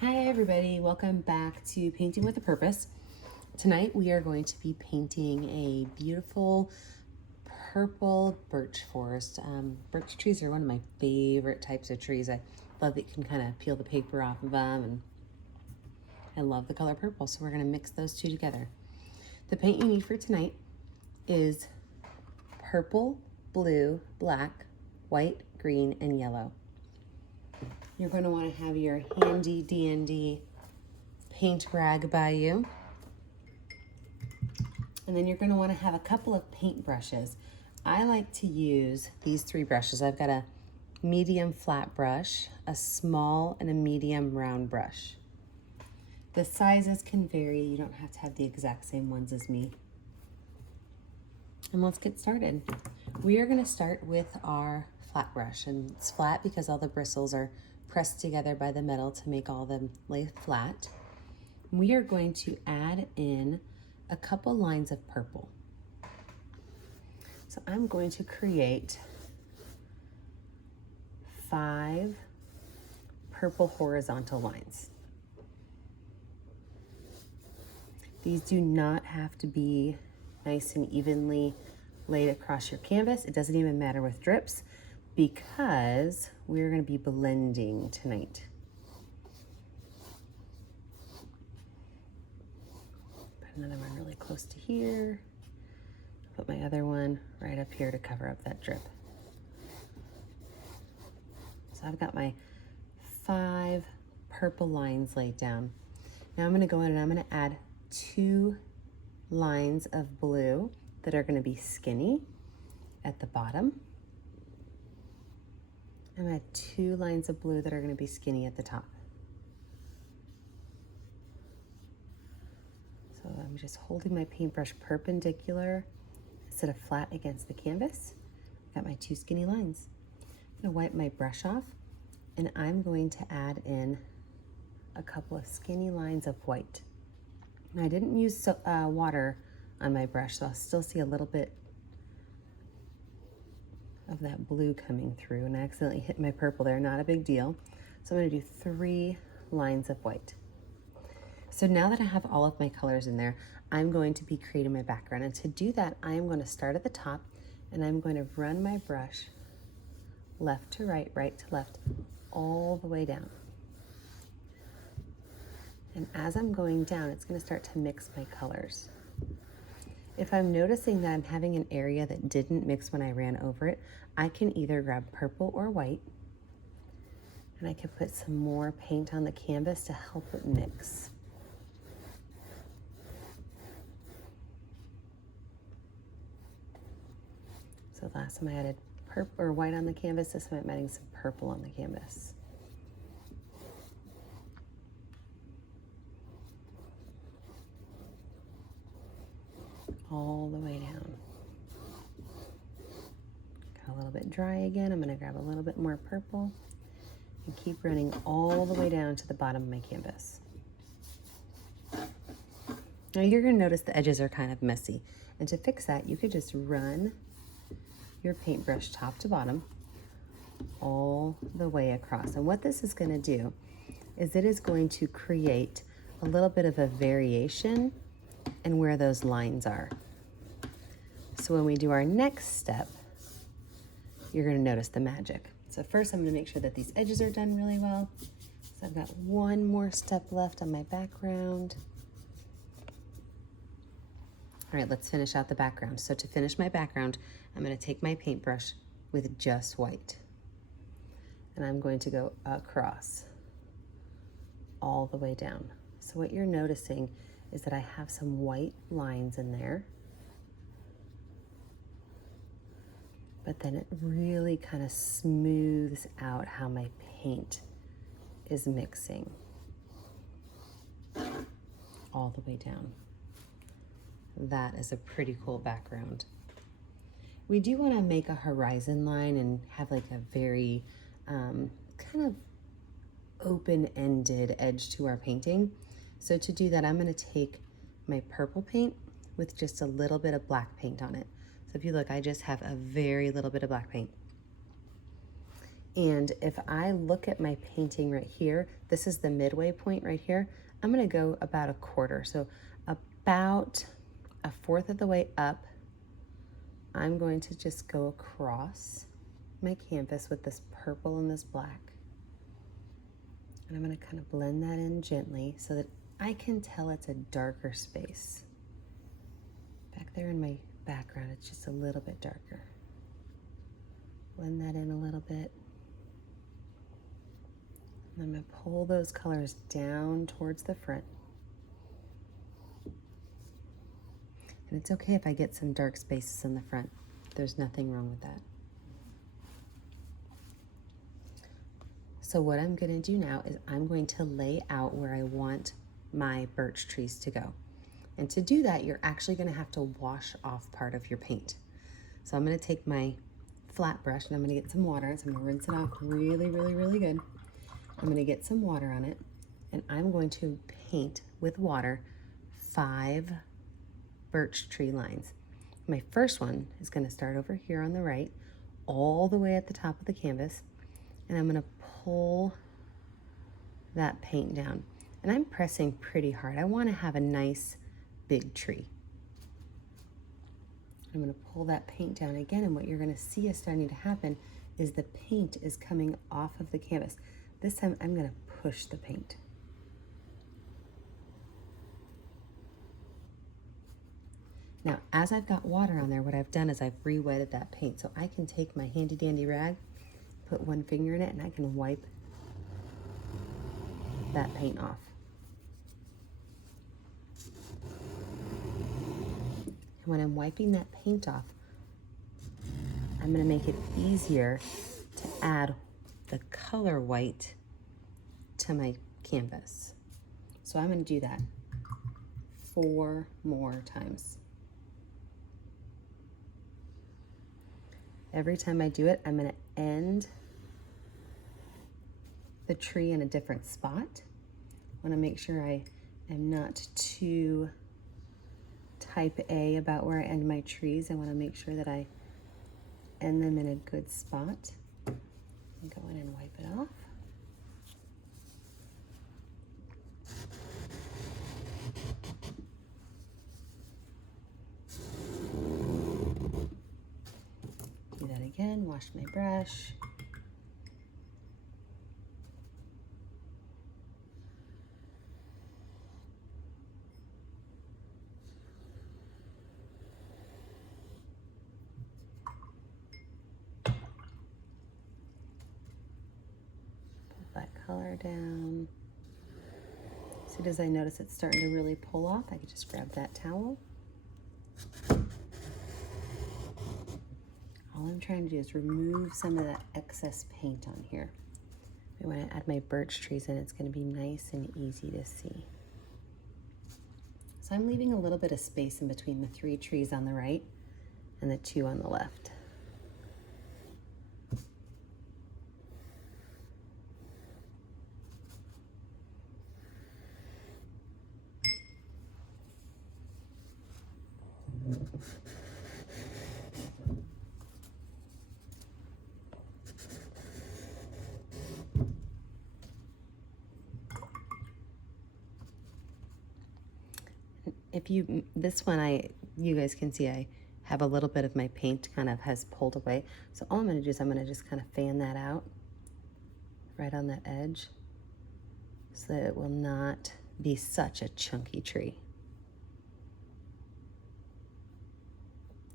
Hi everybody, welcome back to Painting with a Purpose. Tonight we are going to be painting a beautiful purple birch forest. Birch trees are one of my favorite types of trees. I love that you can kind of peel the paper off of them, and I love the color purple, so we're going to mix those two together. The paint you need for tonight is purple, blue, black, white, green, and yellow. You're going to want to have your handy dandy paint rag by you. And then you're going to want to have a couple of paint brushes. I like to use these three brushes. I've got a medium flat brush, a small, and a medium round brush. The sizes can vary. You don't have to have the exact same ones as me. And let's get started. We are going to start with our flat brush, and it's flat because all the bristles are pressed together by the metal to make all of them lay flat. We are going to add in a couple lines of purple. So I'm going to create 5 purple horizontal lines. These do not have to be nice and evenly laid across your canvas. It doesn't even matter with drips because we're going to be blending tonight. Put another one really close to here. Put my other one right up here to cover up that drip. So I've got my 5 purple lines laid down. Now I'm going to go in and I'm going to add 2 lines of blue that are going to be skinny at the bottom. I'm going to add 2 lines of blue that are going to be skinny at the top. So I'm just holding my paintbrush perpendicular instead of flat against the canvas. Got my 2 skinny lines. I'm going to wipe my brush off and I'm going to add in a couple of skinny lines of white. Now, I didn't use water on my brush, so I'll still see a little bit of that blue coming through, and I accidentally hit my purple there. Not a big deal. So I'm going to do 3 lines of white. So now that I have all of my colors in there, I'm going to be creating my background. And to do that, I am going to start at the top and I'm going to run my brush left to right, right to left, all the way down. And as I'm going down, it's going to start to mix my colors. If I'm noticing that I'm having an area that didn't mix when I ran over it, I can either grab purple or white, and I can put some more paint on the canvas to help it mix. So last time I added purple or white on the canvas, this time I'm adding some purple on the canvas. All the way down. Got a little bit dry again. I'm going to grab a little bit more purple and keep running all the way down to the bottom of my canvas. Now you're going to notice the edges are kind of messy, and to fix that you could just run your paintbrush top to bottom all the way across. And what this is going to do is it is going to create a little bit of a variation and where those lines are. So when we do our next step, you're going to notice the magic. So first I'm going to make sure that these edges are done really well. So I've got one more step left on my background. All right, let's finish out the background. So to finish my background, I'm going to take my paintbrush with just white. And I'm going to go across all the way down. So what you're noticing is that I have some white lines in there, but then it really kind of smooths out how my paint is mixing all the way down. That is a pretty cool background. We do want to make a horizon line and have like a very kind of open-ended edge to our painting. So to do that, I'm going to take my purple paint with just a little bit of black paint on it. So if you look, I just have a very little bit of black paint. And if I look at my painting right here, this is the midway point right here. I'm gonna go about a quarter. So about a fourth of the way up, I'm going to just go across my canvas with this purple and this black. And I'm gonna kind of blend that in gently so that I can tell it's a darker space. Back there in my background, it's just a little bit darker. Blend that in a little bit. And I'm gonna pull those colors down towards the front. And it's okay if I get some dark spaces in the front. There's nothing wrong with that. So what I'm gonna do now is I'm going to lay out where I want my birch trees to go. And to do that, you're actually gonna have to wash off part of your paint. So I'm gonna take my flat brush and I'm gonna get some water. So I'm gonna rinse it off really, really, really good. I'm gonna get some water on it and I'm going to paint with water 5 birch tree lines. My first one is gonna start over here on the right, all the way at the top of the canvas, and I'm gonna pull that paint down. And I'm pressing pretty hard. I wanna have a nice big tree. I'm gonna pull that paint down again, and what you're gonna see is starting to happen is the paint is coming off of the canvas. This time I'm gonna push the paint. Now, as I've got water on there, what I've done is I've re-wetted that paint. So I can take my handy dandy rag, put one finger in it, and I can wipe that paint off. And when I'm wiping that paint off, I'm gonna make it easier to add the color white to my canvas. So I'm gonna do that 4 more times. Every time I do it, I'm gonna end the tree in a different spot. I wanna make sure I am not too type A about where I end my trees. I wanna make sure that I end them in a good spot. Go in and wipe it off. Do that again, wash my brush. That color down. As soon as I notice it's starting to really pull off, I can just grab that towel. All I'm trying to do is remove some of that excess paint on here. When I add my birch trees in, it's going to be nice and easy to see. So I'm leaving a little bit of space in between the 3 trees on the right and the 2 on the left. If this one, you guys can see I have a little bit of my paint kind of has pulled away. So all I'm gonna do is I'm gonna just kind of fan that out right on the edge so that it will not be such a chunky tree.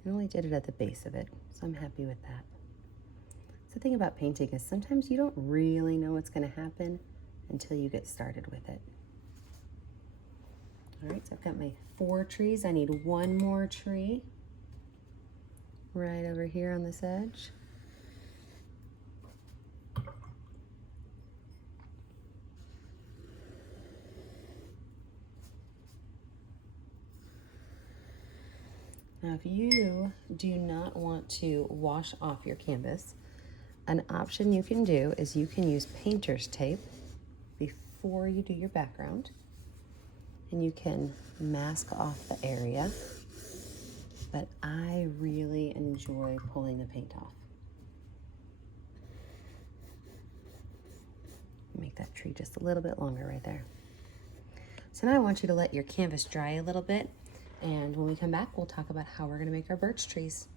I only did it at the base of it, so I'm happy with that. The thing about painting is sometimes you don't really know what's gonna happen until you get started with it. All right, so I've got my 4 trees. I need 1 more tree right over here on this edge. Now, if you do not want to wash off your canvas, an option you can do is you can use painter's tape before you do your background. And you can mask off the area, but I really enjoy pulling the paint off. Make that tree just a little bit longer right there. So now I want you to let your canvas dry a little bit, and when we come back, we'll talk about how we're gonna make our birch trees.